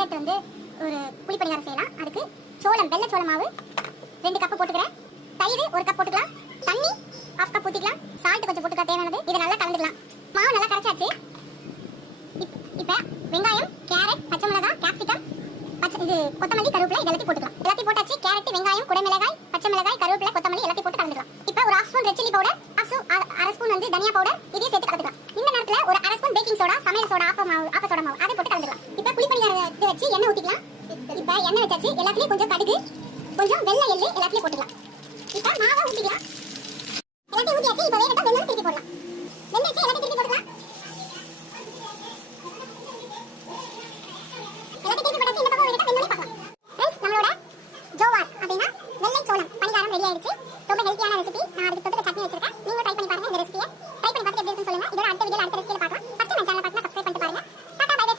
Millet வந்து ஒரு புளி பணியாரம் செய்யலாம். அதுக்கு சோளம், வெள்ளை சோள மாவு 2 கப் போட்டுக்கிறேன். தயிர் 1 கப் போட்டுக்கலாம். தண்ணி 1/2 கப் ஊற்றிக்கலாம். சால்ட் கொஞ்சம் போட்டுக்கலாம் தேவையானது. இதை நல்லா கலந்துக்கலாம். மாவு நல்லா கரைச்சாச்சு. இப்போ வெங்காயம், கேரட், பச்சை மிளகாய், கேப்சிகம், இது கொத்தமல்லி, கருவேப்பிலை எல்லாத்தையும் போட்டுக்கலாம். எல்லாத்தையும் போட்டாச்சு. கேரட், வெங்காயம், குடமிளகாய், பச்சை மிளகாய், கருவேப்பிலை, கொத்தமல்லி எல்லாத்தையும் போட்டு கலந்துக்கலாம். இப்போ ஒரு 1/2 spoon red chilli powder, 1/2 spoon வந்து தனியா பவுடர் இதையும் சேர்த்து கலந்துக்கலாம். இந்த நேரத்தில் ஒரு 1/2 ஸ்பூன் பேக்கிங் சோடா, சமையல் சோடா, ஆப்ப சோடா மாவு அதை போட்டு கலந்துக்கலாம். இப்போ புளி பணியாரத்தை வச்சு எண்ணெய் ஊற்றிக்கலாம். இப்போ எண்ணெய் வச்சாச்சு. எல்லாத்துலேயும் கொஞ்சம் கடுகு, கொஞ்சம் வெள்ளை எள்ளு எல்லாத்தையும் போட்டுக்கலாம்.